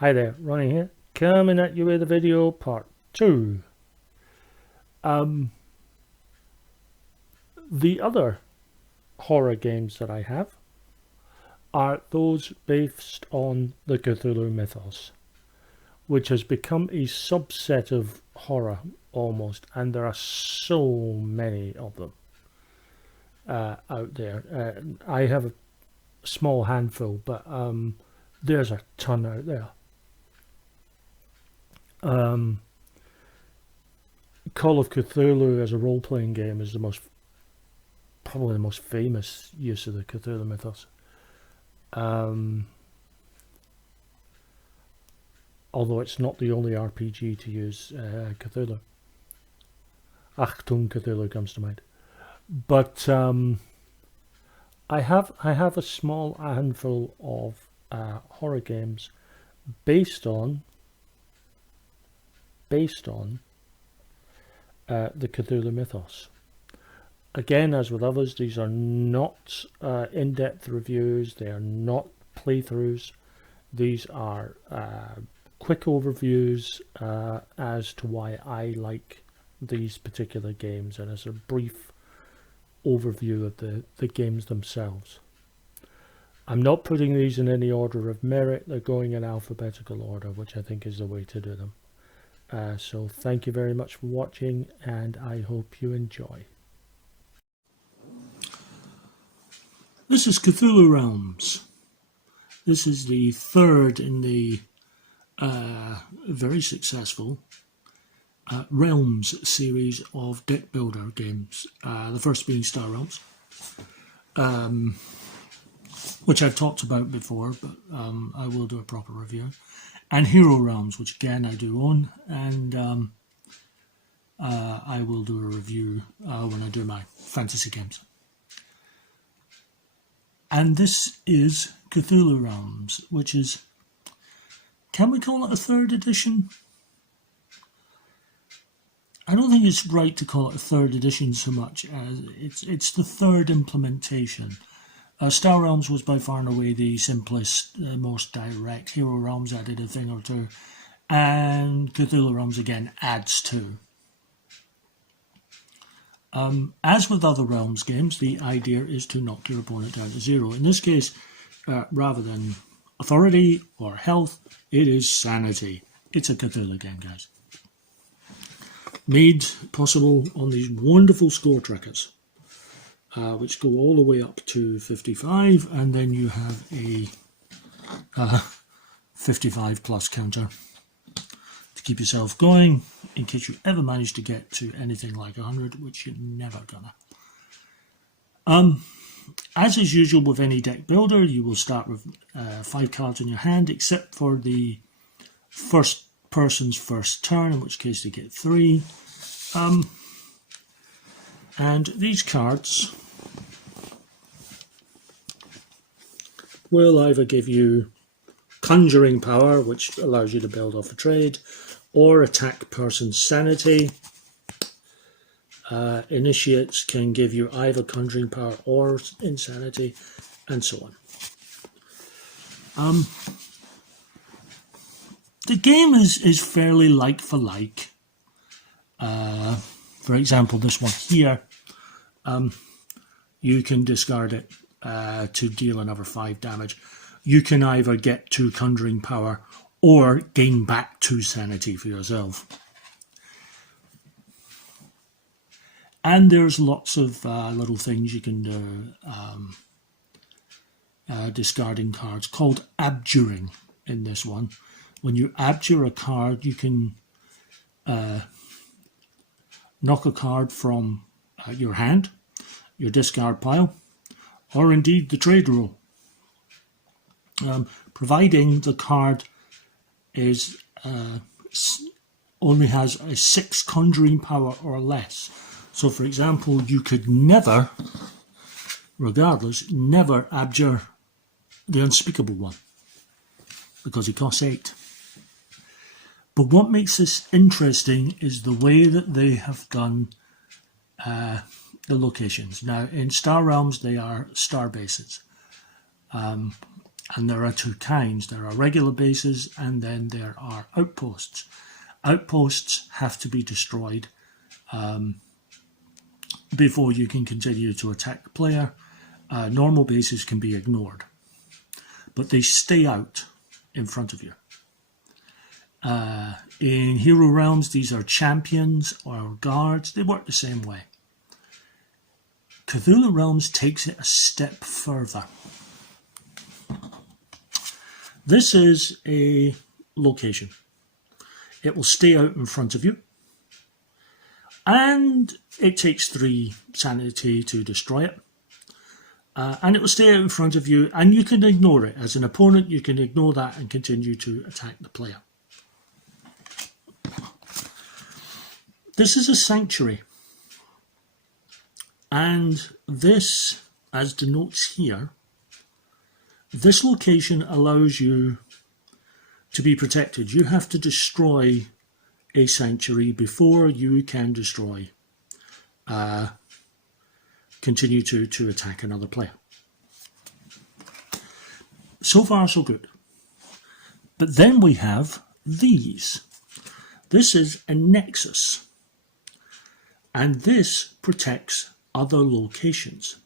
Hi there, Ronnie here, coming at you with a video part 2. Um, the other horror games that I have are those based on the Cthulhu mythos, which has become a subset of horror almost, and there are so many of them out there. I have a small handful, but there's a ton out there. Um, Call of Cthulhu as a role-playing game is probably the most famous use of the Cthulhu mythos. Um, Although it's not the only RPG to use Cthulhu. Achtung Cthulhu comes to mind. But I have a small handful of horror games based on the Cthulhu mythos. Again, as with others, these are not in-depth reviews. They are not playthroughs. These are quick overviews as to why I like these particular games, and as a brief overview of the games themselves. I'm not putting these in any order of merit. They're going in alphabetical order, which I think is the way to do them. So thank you very much for watching, and I hope you enjoy. This is Cthulhu Realms. This is the third in the very successful Realms series of deck builder games. The first being Star Realms, which I've talked about before, but I will do a proper review. And Hero Realms, which again I do own, and I will do a review when I do my fantasy games. And this is Cthulhu Realms, which is, can we call it a third edition? I don't think it's right to call it a third edition so much as it's the third implementation. Star Realms was by far and away the simplest, most direct. Hero Realms added a thing or two, and Cthulhu Realms again adds to. As with other Realms games, the idea is to knock your opponent down to zero. In this case, rather than authority or health, it is sanity. It's a Cthulhu game, guys. Made possible on these wonderful score trackers, which go all the way up to 55, and then you have a 55 plus counter to keep yourself going in case you ever manage to get to anything like 100, which you're never gonna. As is usual with any deck builder, you will start with 5 cards in your hand, except for the first person's first turn, in which case they get 3. And these cards will either give you conjuring power, which allows you to build off a trade, or attack person's sanity. Initiates can give you either conjuring power or insanity, and so on. The game is fairly like for like. For example, this one here, you can discard it to deal another 5 damage. You can either get 2 conjuring power or gain back 2 sanity for yourself. And there's lots of little things you can do, discarding cards, called abjuring in this one. When you abjure a card, you can knock a card from your hand, your discard pile, or indeed the trade roll, providing the card is only has a 6 conjuring power or less. So, for example, you could never, regardless, never abjure the Unspeakable One, because it costs 8. But what makes this interesting is the way that they have done the locations. Now, in Star Realms, they are star bases. And there are two kinds. There are regular bases and then there are outposts. Outposts have to be destroyed before you can continue to attack the player. Normal bases can be ignored, but they stay out in front of you. In Hero Realms, these are champions or guards. They work the same way. Cthulhu Realms takes it a step further. This is a location. It will stay out in front of you, and it takes 3 sanity to destroy it. And it will stay out in front of you, and you can ignore it. As an opponent, you can ignore that and continue to attack the player. This is a sanctuary. And this, as denotes here, this location allows you to be protected. You have to destroy a sanctuary before you can continue to attack another player. So far, so good. But then we have these. This is a nexus. And this protects other locations.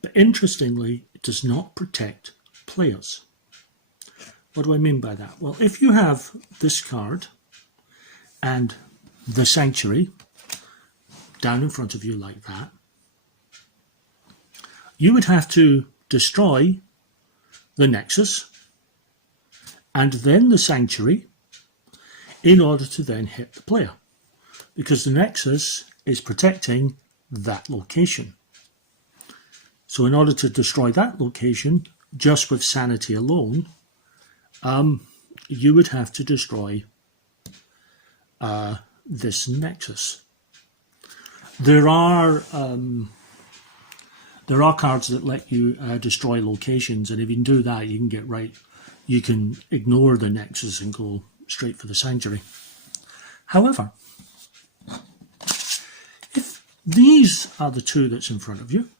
But interestingly, it does not protect players. What do I mean by that? Well, if you have this card and the sanctuary down in front of you like that, you would have to destroy the nexus and then the sanctuary in order to then hit the player, because the nexus is protecting that location. So in order to destroy that location, just with sanity alone, you would have to destroy this nexus. There are cards that let you destroy locations, and if you can do that, you can get right. You can ignore the nexus and go straight for the sanctuary. However, if these are the two that's in front of you,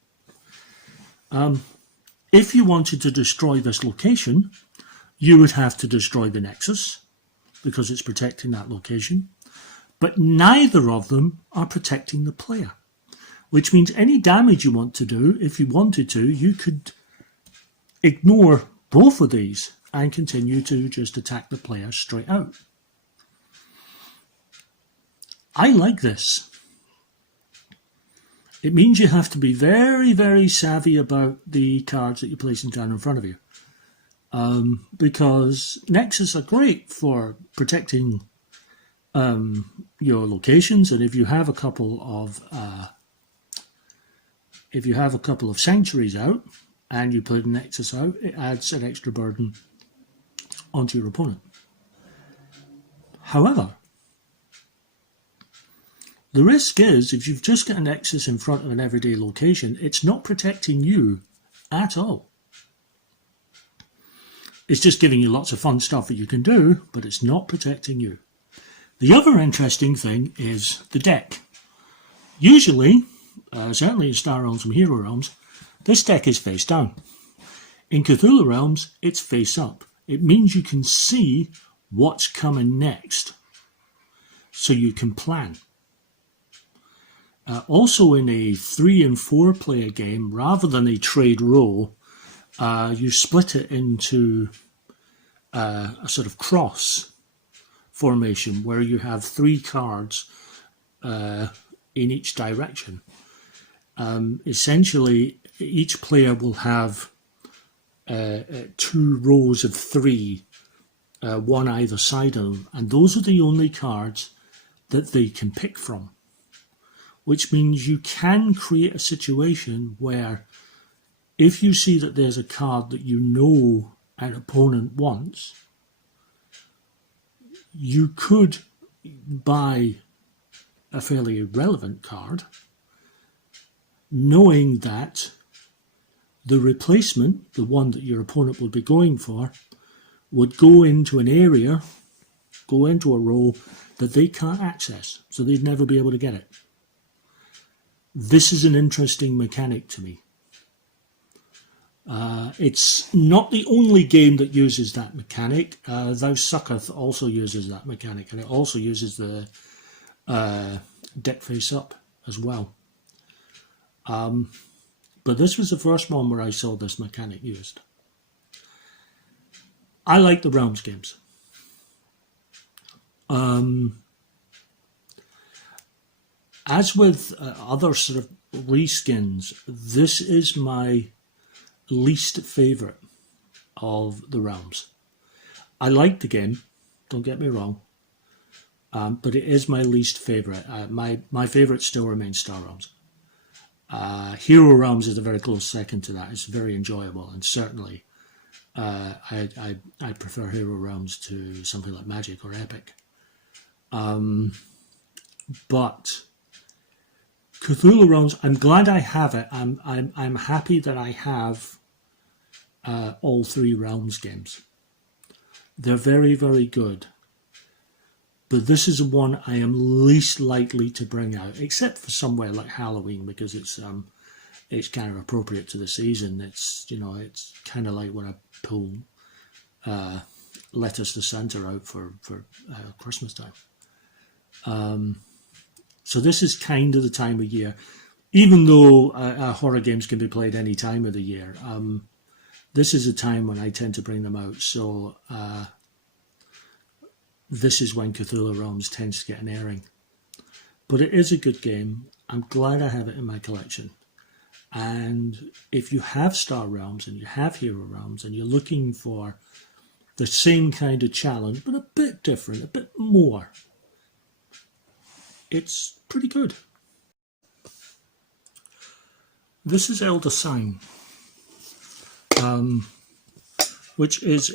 if you wanted to destroy this location, you would have to destroy the nexus because it's protecting that location. But neither of them are protecting the player, which means any damage you want to do, if you wanted to, you could ignore both of these and continue to just attack the player straight out. I like this. It means you have to be very, very savvy about the cards that you're placing down in front of you. Because Nexus are great for protecting your locations, and if you have a couple of sanctuaries out and you put a Nexus out, it adds an extra burden onto your opponent. However, the risk is, if you've just got a Nexus in front of an everyday location, it's not protecting you at all. It's just giving you lots of fun stuff that you can do, but it's not protecting you. The other interesting thing is the deck. Usually, certainly in Star Realms and Hero Realms, this deck is face down. In Cthulhu Realms, it's face up. It means you can see what's coming next, so you can plan. Also in a 3 and 4 player game, rather than a trade roll, you split it into a sort of cross formation where you have 3 cards in each direction. Essentially, each player will have 2 rows of 3, one either side of them, and those are the only cards that they can pick from. Which means you can create a situation where if you see that there's a card that you know an opponent wants, you could buy a fairly irrelevant card, knowing that the replacement, the one that your opponent would be going for, would go into an area, go into a row that they can't access, so they'd never be able to get it. This is an interesting mechanic to me. It's not the only game that uses that mechanic. Thou Sucketh also uses that mechanic, and it also uses the deck face up as well. But this was the first one where I saw this mechanic used. I like the Realms games. As with other sort of reskins, this is my least favourite of the Realms. I like the game, don't get me wrong, but it is my least favourite. My favourite still remains Star Realms. Hero Realms is a very close second to that. It's very enjoyable, and certainly I prefer Hero Realms to something like Magic or Epic. But Cthulhu Realms, I'm glad I have it. I'm happy that I have all 3 Realms games. They're very, very good. But this is the one I am least likely to bring out, except for somewhere like Halloween, because it's kind of appropriate to the season. It's kind of like when I pull Letters to Santa out for Christmas time. So this is kind of the time of year, even though horror games can be played any time of the year. This is a time when I tend to bring them out. So this is when Cthulhu Realms tends to get an airing. But it is a good game. I'm glad I have it in my collection. And if you have Star Realms and you have Hero Realms and you're looking for the same kind of challenge, but a bit different, a bit more, it's pretty good. This is Elder Sign, which is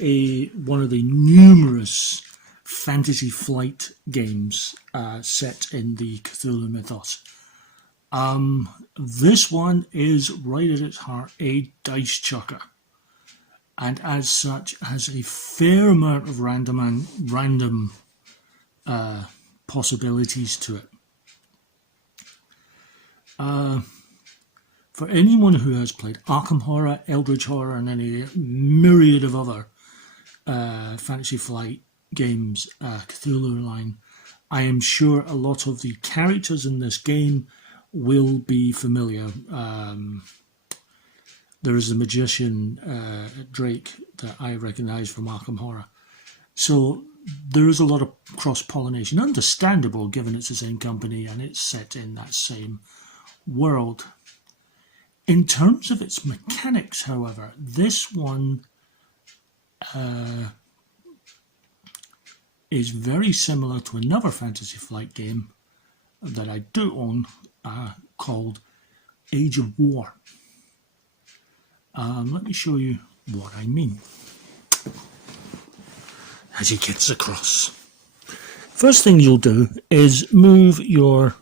one of the numerous Fantasy Flight games set in the Cthulhu mythos. This one is right at its heart a dice chucker, and as such has a fair amount of random possibilities to it. For anyone who has played Arkham Horror, Eldritch Horror, and any myriad of other Fantasy Flight games, Cthulhu line, I am sure a lot of the characters in this game will be familiar. There is a magician, Drake, that I recognise from Arkham Horror. So there is a lot of cross-pollination, understandable given it's the same company and it's set in that same world. In terms of its mechanics, however, this one is very similar to another Fantasy Flight game that I do own called Age of War. Let me show you what I mean as he gets across. First thing you'll do is move your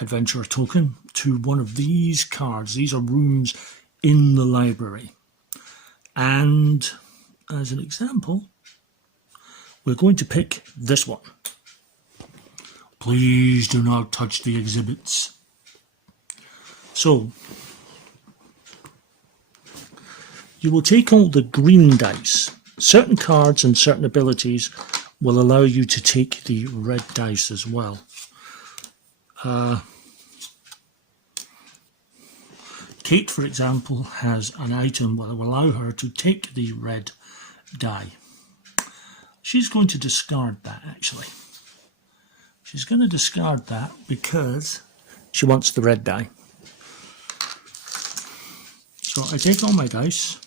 adventurer token to one of these cards. These are rooms in the library. And as an example, we're going to pick this one. Please do not touch the exhibits. So, you will take all the green dice. Certain cards and certain abilities will allow you to take the red dice as well. Kate, for example, has an item that will allow her to take the red die. She's going to discard that, actually. She's going to discard that because she wants the red die. So I take all my dice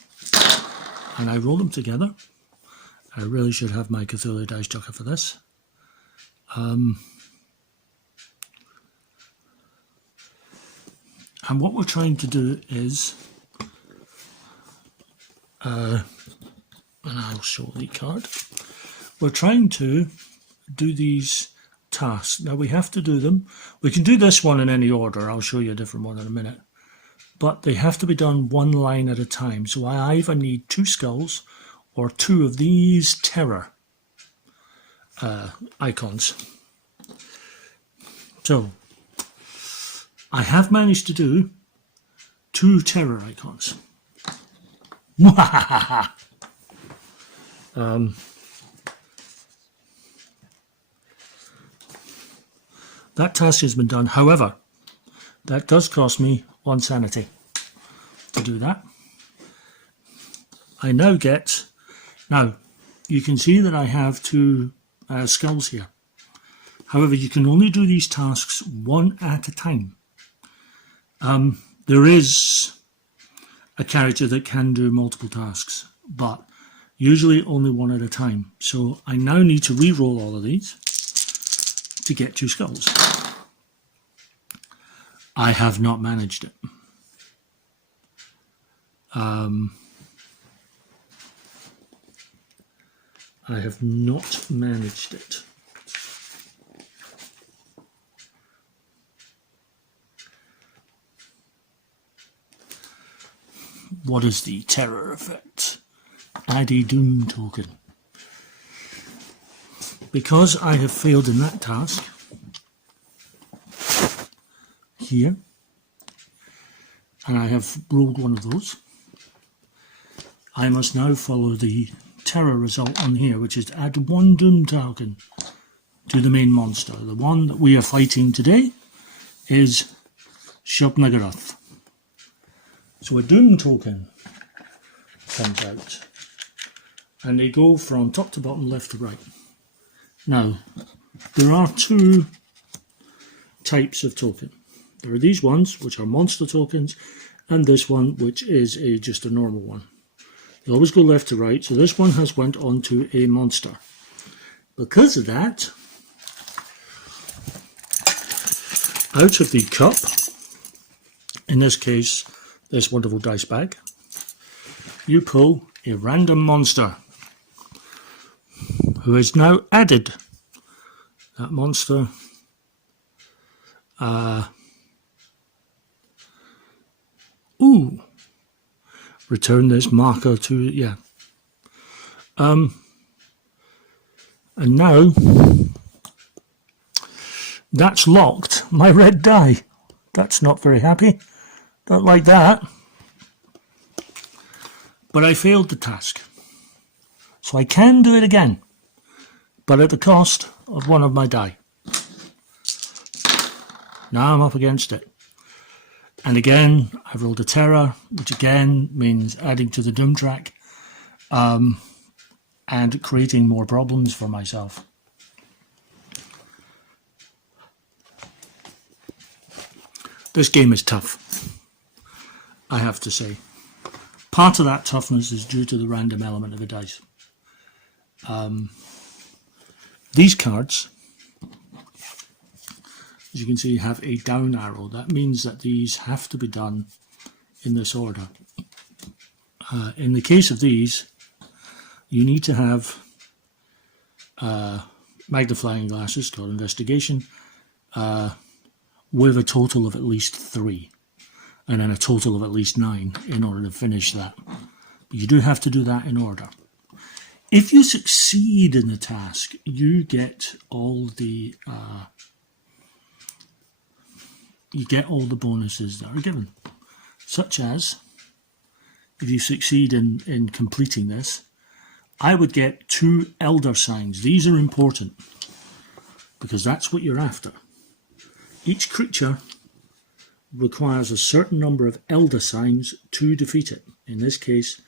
and I roll them together. I really should have my Cthulhu dice chucker for this. And what we're trying to do is, and I'll show the card, we're trying to do these tasks. Now we have to do them. We can do this one in any order. I'll show you a different one in a minute. But they have to be done one line at a time. So I either need 2 skulls or 2 of these terror icons. So I have managed to do 2 terror icons. That task has been done. However, that does cost me 1 sanity to do that. I now get... Now, you can see that I have 2 skulls here. However, you can only do these tasks one at a time. There is a character that can do multiple tasks, but usually only one at a time. So I now need to re-roll all of these to get 2 skulls. I have not managed it. I have not managed it. What is the terror effect? Add a doom token. Because I have failed in that task, here, and I have rolled one of those, I must now follow the terror result on here, which is add 1 doom token to the main monster. The one that we are fighting today is Shub-Niggurath. So a doom token comes out, and they go from top to bottom, left to right. Now, there are 2 types of token. There are these ones, which are monster tokens, and this one, which is just a normal one. They always go left to right, so this one has went on to a monster. Because of that, out of the cup, in this case, this wonderful dice bag, you pull a random monster who is now added. That monster return this marker to, and now that's locked my red die. That's not very happy. Don't like that. But I failed the task. So I can do it again, but at the cost of 1 of my die. Now I'm up against it. And again, I've rolled a terror, which again means adding to the doom track and creating more problems for myself. This game is tough, I have to say. Part of that toughness is due to the random element of the dice. These cards, as you can see, have a down arrow. That means that these have to be done in this order. In the case of these, you need to have magnifying glasses called investigation with a total of at least 3, and then a total of at least 9 in order to finish that. But you do have to do that in order. If you succeed in the task, you get all the bonuses that are given, such as if you succeed in completing this, I would get 2 elder signs. These are important because that's what you're after. Each creature requires a certain number of elder signs to defeat it. In this case,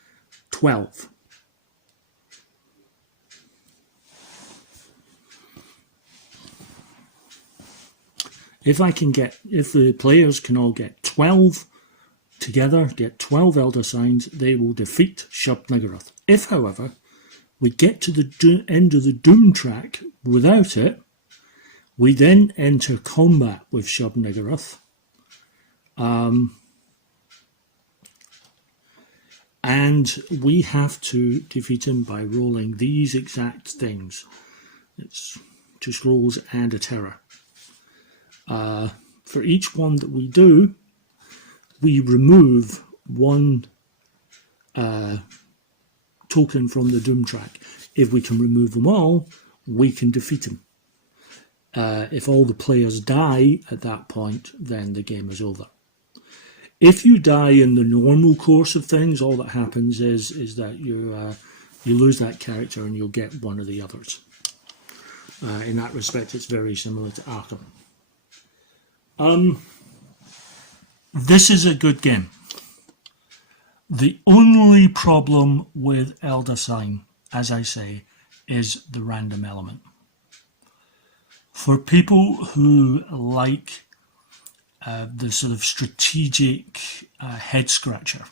12. If the players can all get 12 together, get 12 elder signs, they will defeat Shub-Niggurath. If, however, we get to the end of the doom track without it, we then enter combat with Shub-Niggurath. And we have to defeat him by rolling these exact things. It's 2 scrolls and a terror. For each one that we do, we remove 1 token from the doom track. If we can remove them all, we can defeat him. If all the players die at that point, then the game is over. If you die in the normal course of things, all that happens is that you lose that character and you'll get one of the others. In that respect, it's very similar to Arkham. This is a good game. The only problem with Elder Sign, as I say, is the random element. For people who like the sort of strategic head scratcher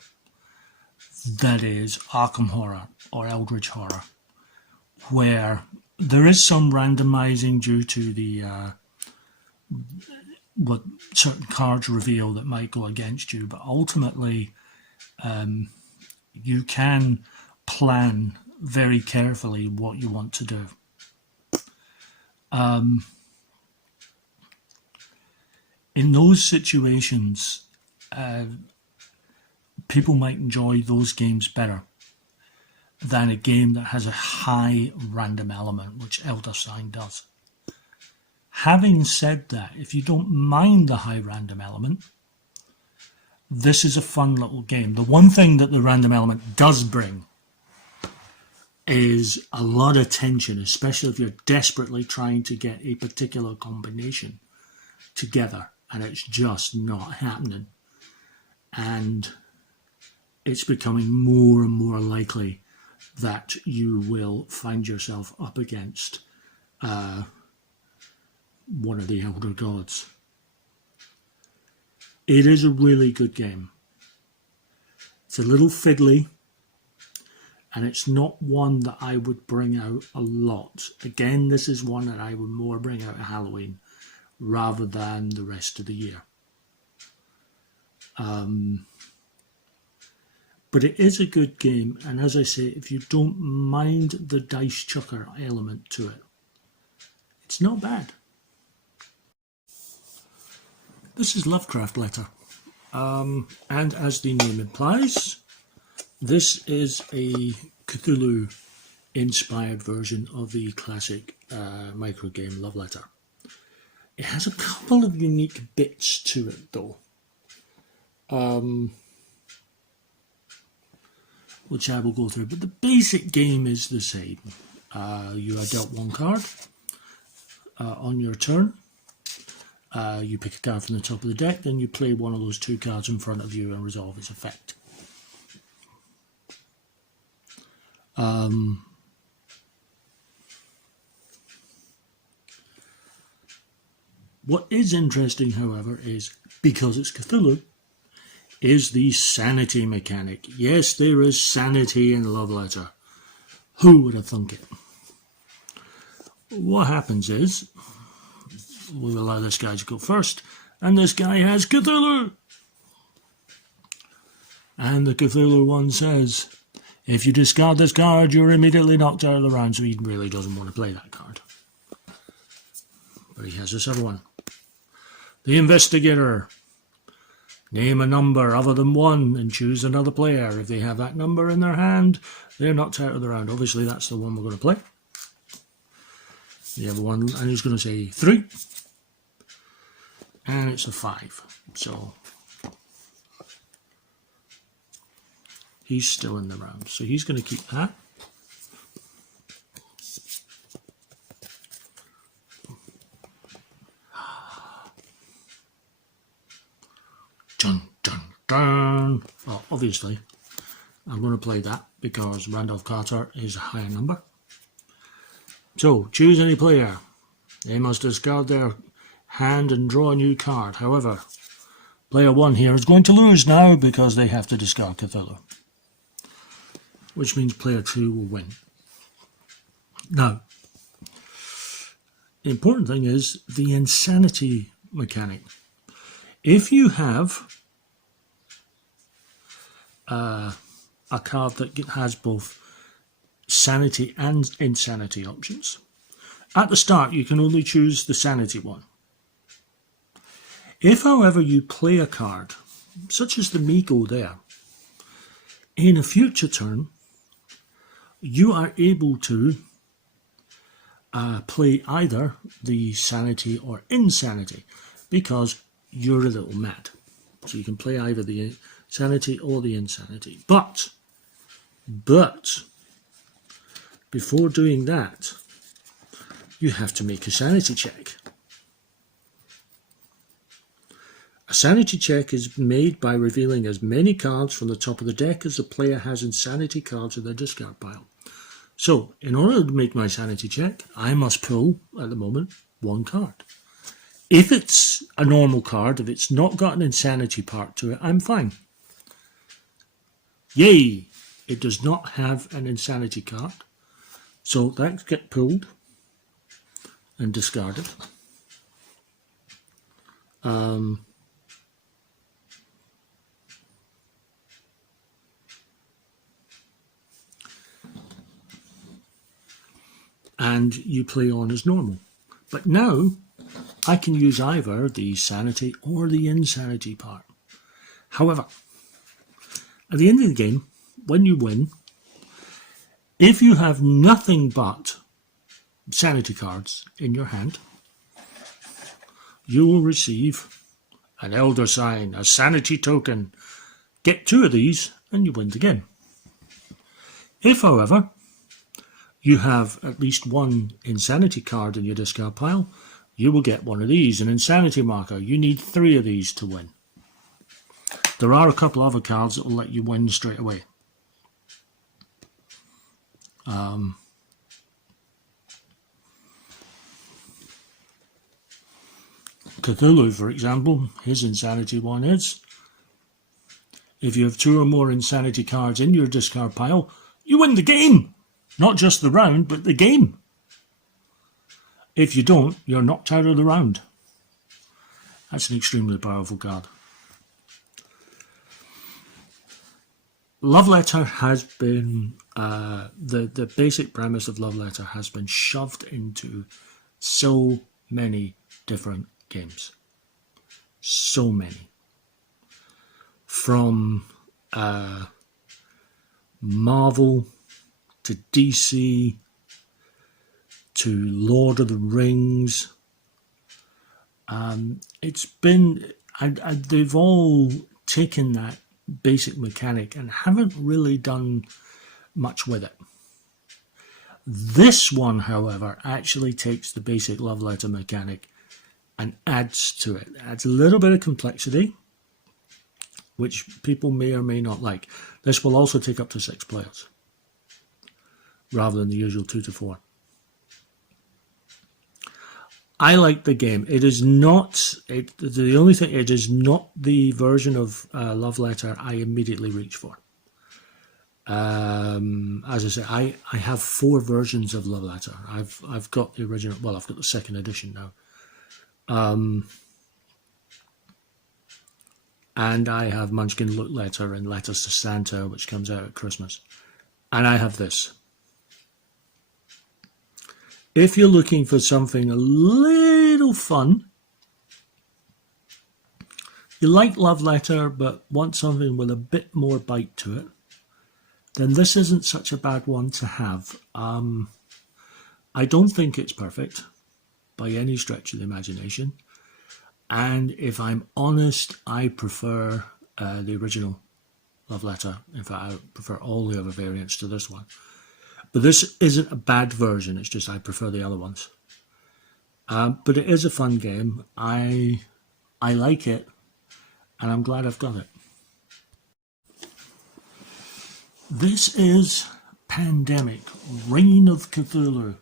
that is Arkham Horror or Eldritch Horror, where there is some randomizing due to the what certain cards reveal that might go against you, but ultimately you can plan very carefully what you want to do. In those situations, people might enjoy those games better than a game that has a high random element, which Elder Sign does. Having said that, if you don't mind the high random element, this is a fun little game. The one thing that the random element does bring is a lot of tension, especially if you're desperately trying to get a particular combination together and it's just not happening. And it's becoming more and more likely that you will find yourself up against one of the Elder Gods. It is a really good game. It's a little fiddly, and it's not one that I would bring out a lot. Again, this is one that I would more bring out at Halloween rather than the rest of the year. But it is a good game, and as I say, if you don't mind the dice chucker element to it, it's not bad. This is Lovecraft Letter, and as the name implies, this is a Cthulhu-inspired version of the classic micro game Love Letter. It has a couple of unique bits to it, though, which I will go through, but the basic game is the same. You are dealt one card on your turn. You pick a card from the top of the deck, then you play one of those two cards in front of you and resolve its effect. What is interesting, however, is, because it's Cthulhu, is the sanity mechanic. Yes, there is sanity in Love Letter. Who would have thunk it? What happens is, we'll allow this guy to go first, and this guy has Cthulhu! And the Cthulhu one says, if you discard this card, you're immediately knocked out of the round, so he really doesn't want to play that card. But he has this other one. The Investigator. Name a number other than 1 and choose another player. If they have that number in their hand, they're knocked out of the round. Obviously, that's the one we're going to play. The other one, and he's going to say 3. And it's a 5. So he's still in the round. So he's going to keep that. Dun, dun, dun. Well, obviously, I'm going to play that because Randolph Carter is a higher number. So, choose any player. They must discard their hand and draw a new card. However, player 1 here is going to lose now because they have to discard Cthulhu, which means player 2 will win. Now, the important thing is the insanity mechanic. If you have a card that has both sanity and insanity options, at the start you can only choose the sanity one. If, however, you play a card, such as the Miko there, in a future turn, you are able to play either the sanity or insanity, because you're a little mad. So you can play either the sanity or the insanity. But, before doing that, you have to make a sanity check. A sanity check is made by revealing as many cards from the top of the deck as the player has insanity cards in their discard pile. So, in order to make my sanity check, I must pull, at the moment, one card. If it's a normal card, if it's not got an insanity part to it, I'm fine. Yay! It does not have an insanity card. So that gets pulled and discarded. And you play on as normal. But now I can use either the sanity or the insanity part. However, at the end of the game, when you win, if you have nothing but sanity cards in your hand, you will receive an Elder Sign, a sanity token. Get 2 of these and you win the game. If, however, you have at least 1 insanity card in your discard pile, you will get 1 of these, an insanity marker. You need 3 of these to win. There are a couple other cards that will let you win straight away. Cthulhu, for example, his insanity one is, if you have 2 or more insanity cards in your discard pile, you win the game! Not just the round, but the game. If you don't, you're knocked out of the round. That's an extremely powerful card. Love Letter has been, the basic premise of Love Letter has been shoved into so many different games. So many. From Marvel to DC to Lord of the Rings. It's been, they've all taken that basic mechanic and haven't really done much with it. This one, however, actually takes the basic Love Letter mechanic and adds to it. Adds a little bit of complexity, which people may or may not like. This will also take up to 6 players, rather than the usual 2 to 4. I like the game. It is not, the only thing, it is not the version of Love Letter I immediately reach for. As I say, I have 4 versions of Love Letter. I've got the original, well, I've got the 2nd edition now. And I have Munchkin Look Letter and Letters to Santa, which comes out at Christmas. And I have this. If you're looking for something a little fun, you like Love Letter but want something with a bit more bite to it, then this isn't such a bad one to have. I don't think it's perfect by any stretch of the imagination. And if I'm honest, I prefer the original Love Letter. In fact, I prefer all the other variants to this one. But this isn't a bad version, it's just I prefer the other ones. But it is a fun game. I like it, and I'm glad I've got it. This is Pandemic, Reign of Cthulhu.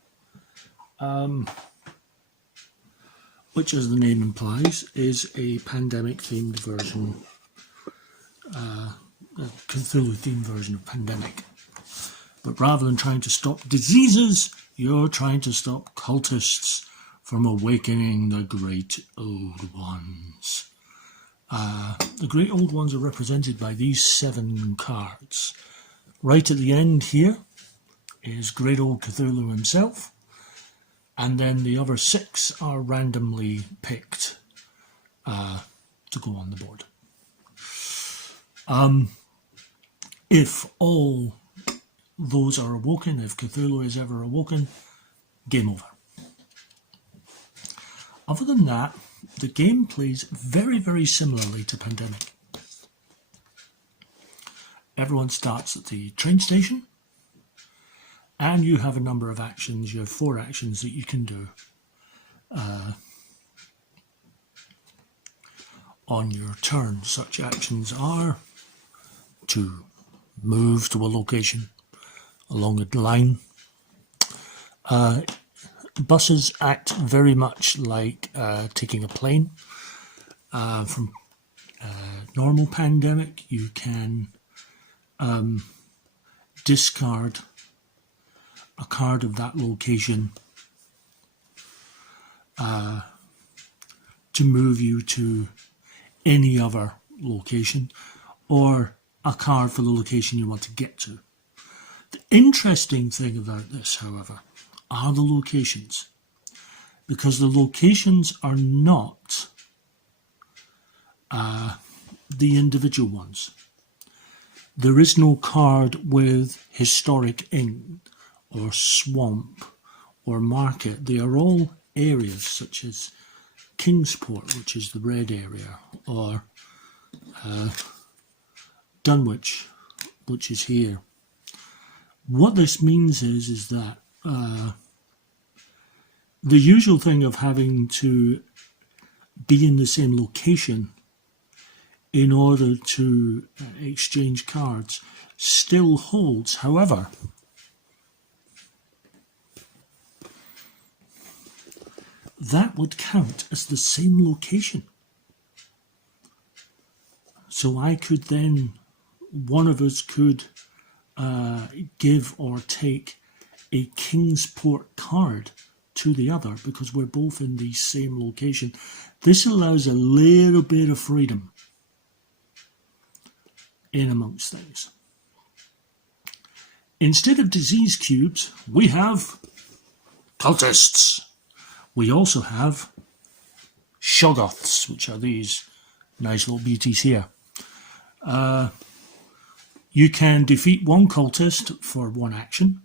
Which, as the name implies, is a pandemic-themed version, a Cthulhu-themed version of Pandemic. But rather than trying to stop diseases, you're trying to stop cultists from awakening the Great Old Ones. The Great Old Ones are represented by these 7 cards. Right at the end here is Great Old Cthulhu himself. And then the other 6 are randomly picked to go on the board. If all those are awoken, if Cthulhu is ever awoken, game over. Other than that, the game plays very, very similarly to Pandemic. everyone starts at the train station, and you have a number of actions. You have 4 actions that you can do on your turn. Such actions are to move to a location along a line. Buses act very much like taking a plane. From normal pandemic, you can discard a card of that location to move you to any other location, or a card for the location you want to get to. The interesting thing about this, however, are the locations, because the locations are not the individual ones. There is no card with historic inn or swamp or market. They are all areas such as Kingsport, which is the red area, or Dunwich, which is here. What this means is that the usual thing of having to be in the same location in order to exchange cards still holds. However, that would count as the same location. So I could then, one of us could give or take a Kingsport card to the other because we're both in the same location. This allows a little bit of freedom in amongst things. Instead of disease cubes, we have cultists. We also have Shoggoths, which are these nice little beauties here. You can defeat one cultist for 1 action,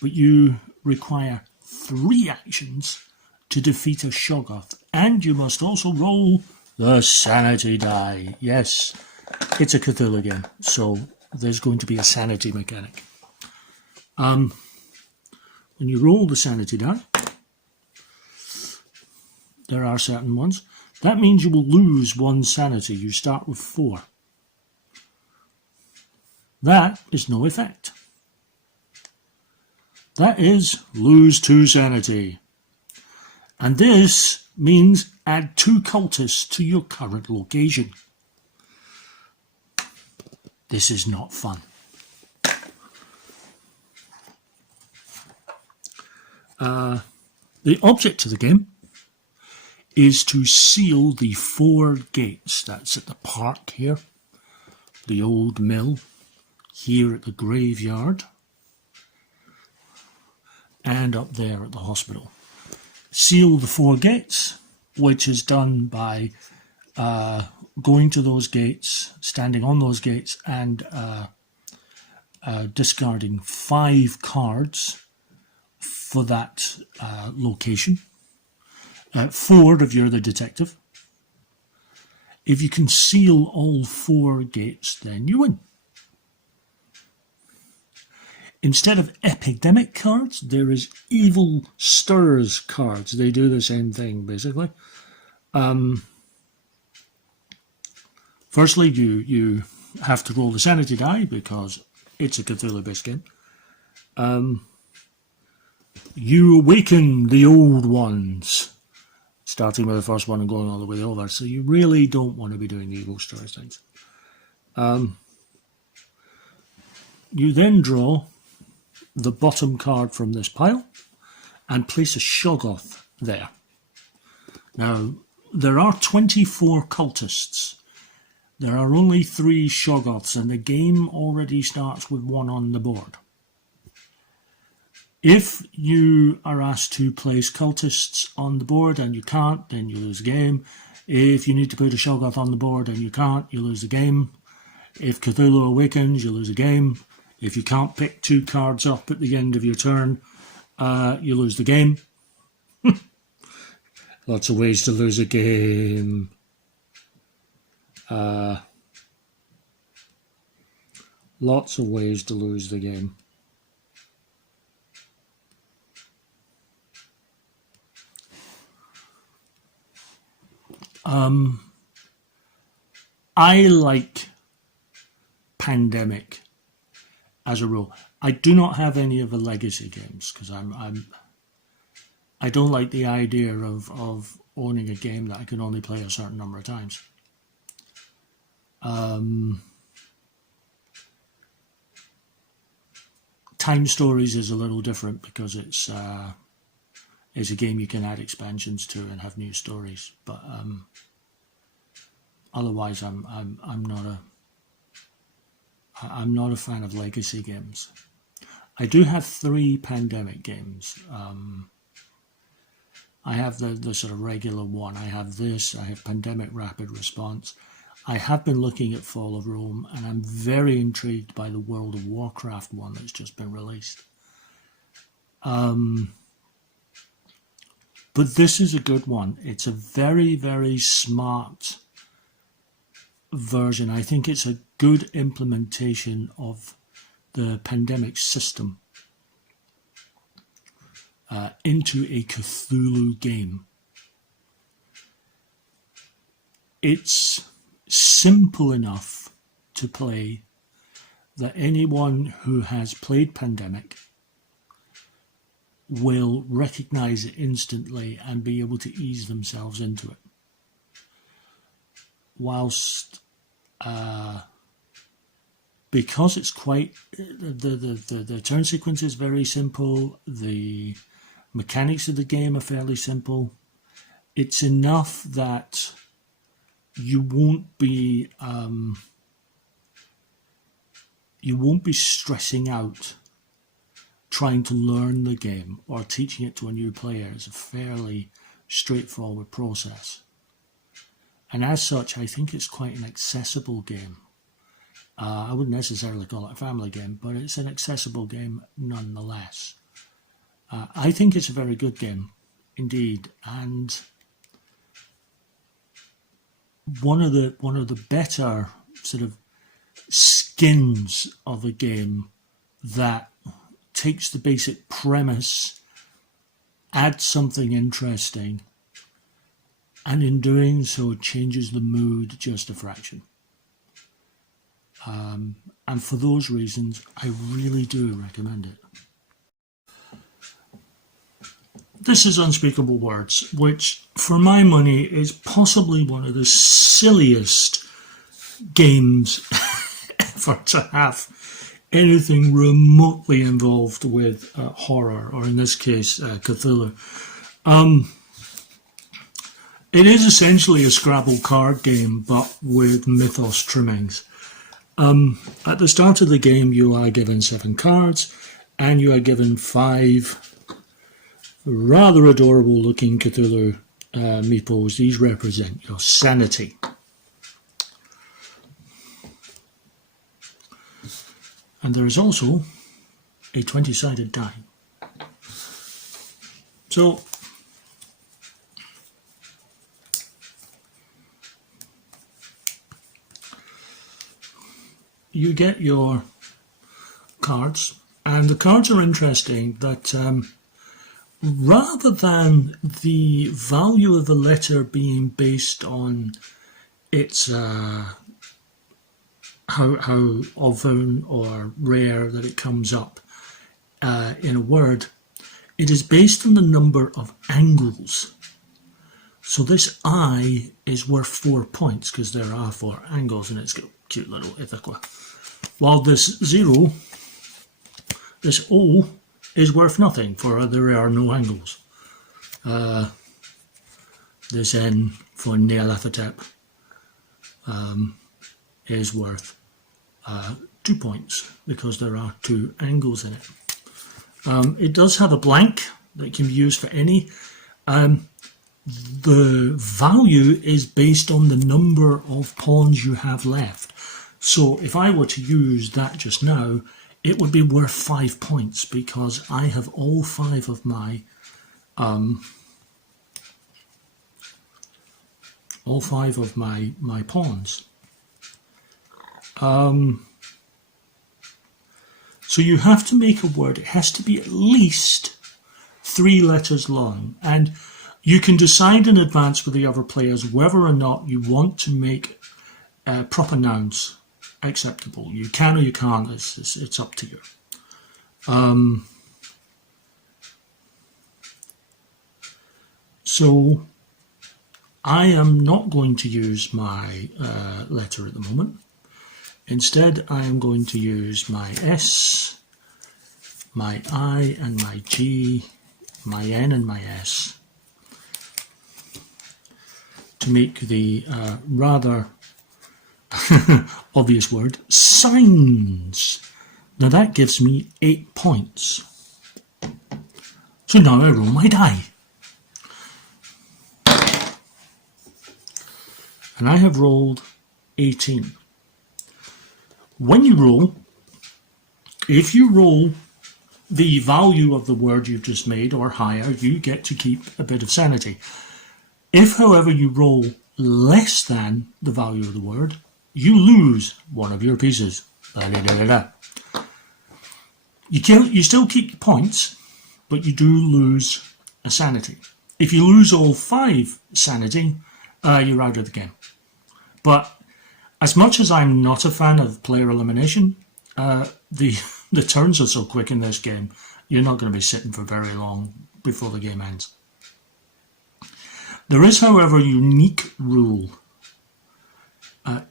but you require 3 actions to defeat a Shoggoth, and you must also roll the sanity die. Yes, it's a Cthulhu game, so there's going to be a sanity mechanic. When you roll the sanity die, there are certain ones. That means you will lose 1 sanity. You start with 4. That is no effect. That is lose 2 sanity. And this means add 2 cultists to your current location. This is not fun. The object of the game is to seal the 4 gates. That's at the park here, the old mill, here at the graveyard, and up there at the hospital. Seal the 4 gates, which is done by going to those gates, standing on those gates, and discarding 5 cards for that location. 4 if you're the detective. If you can seal all 4 gates, then you win. Instead of epidemic cards, there is evil stirs cards. They do the same thing, basically. Firstly, you have to roll the sanity die because it's a Cthulhu-based game. You awaken the old ones, starting with the first one and going all the way over. So you really don't want to be doing the evil stirs things. You then draw the bottom card from this pile and place a Shoggoth there. Now, there are 24 cultists. There are only 3 Shoggoths, and the game already starts with 1 on the board. If you are asked to place cultists on the board and you can't, then you lose the game. If you need to put a Shoggoth on the board and you can't, you lose the game. If Cthulhu awakens, you lose the game. If you can't pick 2 cards up at the end of your turn, you lose the game. Lots of ways to lose a game. Lots of ways to lose the game. I like Pandemic as a rule. I do not have any of the legacy games because I don't like the idea of owning a game that I can only play a certain number of times. Time Stories is a little different because it's a game you can add expansions to and have new stories. But otherwise, I'm not a fan of legacy games. I do have 3 Pandemic games. I have the sort of regular one. I have this. I have Pandemic Rapid Response. I have been looking at Fall of Rome, and I'm very intrigued by the World of Warcraft one that's just been released. But this is a good one. It's a very, very smart version. I think it's a good implementation of the Pandemic system into a Cthulhu game. It's simple enough to play that anyone who has played Pandemic will recognize it instantly and be able to ease themselves into it. Whilst because it's quite the turn sequence is very simple, the mechanics of the game are fairly simple, it's enough that you won't be stressing out trying to learn the game or teaching it to a new player. It's a fairly straightforward process. And as such, I think it's quite an accessible game. I wouldn't necessarily call it a family game, but it's an accessible game nonetheless. I think it's a very good game indeed, and one of the better sort of skins of a game that takes the basic premise, adds something interesting, and in doing so changes the mood just a fraction. And for those reasons, I really do recommend it. This is Unspeakable Words, which, for my money, is possibly one of the silliest games ever to have anything remotely involved with horror, or in this case, Cthulhu. It is essentially a Scrabble card game, but with Mythos trimmings. At the start of the game, you are given 7 cards, and you are given 5 rather adorable looking Cthulhu meeples. These represent your sanity. And there is also a 20-sided die. So you get your cards, and the cards are interesting that rather than the value of the letter being based on its how often or rare that it comes up in a word, it is based on the number of angles. So this I is worth 4 points because there are 4 angles, and it's got a cute little Ithaca. While this 0, this O, is worth nothing, for there are no angles. This N for Nyarlathotep is worth 2 points because there are 2 angles in it. It does have a blank that can be used for any. The value is based on the number of pawns you have left. So if I were to use that just now, it would be worth 5 points because I have all 5 of my pawns. So you have to make a word. It has to be at least 3 letters long, and you can decide in advance with the other players whether or not you want to make proper nouns acceptable. You can or you can't. It's up to you. So I am not going to use my letter at the moment. Instead, I am going to use my S, my I and my G, my N and my S to make the rather obvious word signs. Now that gives me 8 points. So now I roll my die. And I have rolled 18. When you roll, if you roll the value of the word you've just made or higher, you get to keep a bit of sanity. If, however, you roll less than the value of the word, you lose one of your pieces. You still keep points, but you do lose a sanity. If you lose all 5 sanity, you're out of the game. But as much as I'm not a fan of player elimination, the turns are so quick in this game, you're not going to be sitting for very long before the game ends. There is, however, a unique rule.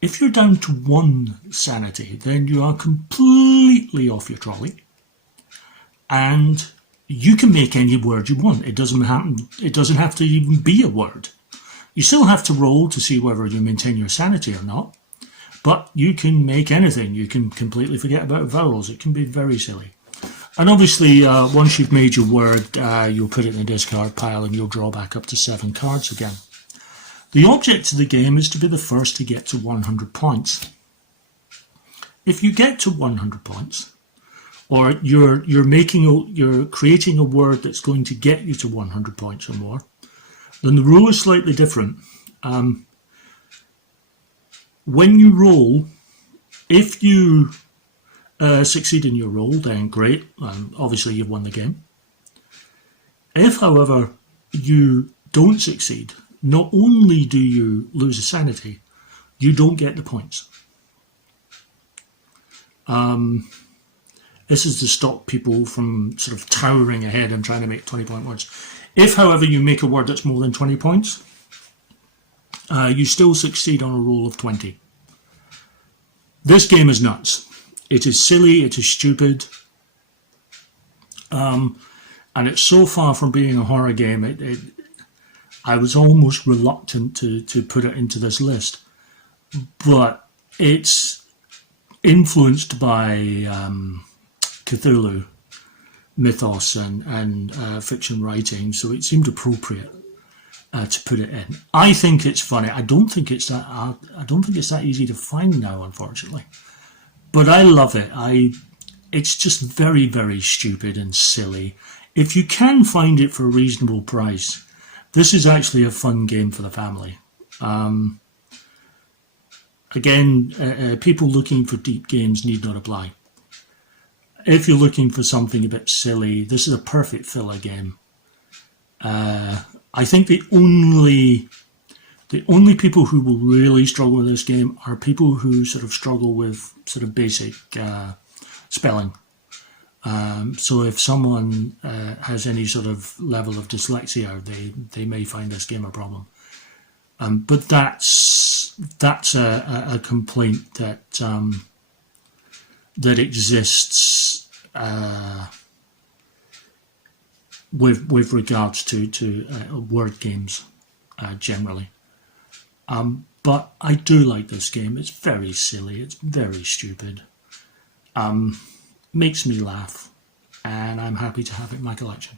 If you're down to 1 sanity, then you are completely off your trolley, and you can make any word you want. It doesn't have to even be a word. You still have to roll to see whether you maintain your sanity or not, but you can make anything. You can completely forget about vowels. It can be very silly. And obviously, once you've made your word, you'll put it in the discard pile and you'll draw back up to 7 cards again. The object of the game is to be the first to get to 100 points. If you get to 100 points, or you're creating a word that's going to get you to 100 points or more, then the rule is slightly different. When you roll, if you succeed in your roll, then great. Obviously, you've won the game. If, however, you don't succeed, not only do you lose a sanity, you don't get the points. This is to stop people from sort of towering ahead and trying to make 20-point words. If, however, you make a word that's more than 20 points, you still succeed on a roll of 20. This game is nuts. It is silly, it is stupid, and it's so far from being a horror game, I was almost reluctant to put it into this list. But it's influenced by Cthulhu, mythos, and fiction writing, so it seemed appropriate to put it in. I think it's funny. I don't think it's that easy to find now, unfortunately. But I love it. It's just very, very stupid and silly. If you can find it for a reasonable price, this is actually a fun game for the family. Again, people looking for deep games need not apply. If you're looking for something a bit silly, this is a perfect filler game. I think the only people who will really struggle with this game are people who sort of struggle with sort of basic spelling. So if someone has any sort of level of dyslexia, they may find this game a problem. But that's a complaint that exists with regards to word games generally. But I do like this game. It's very silly. It's very stupid. Makes me laugh, and I'm happy to have it in my collection.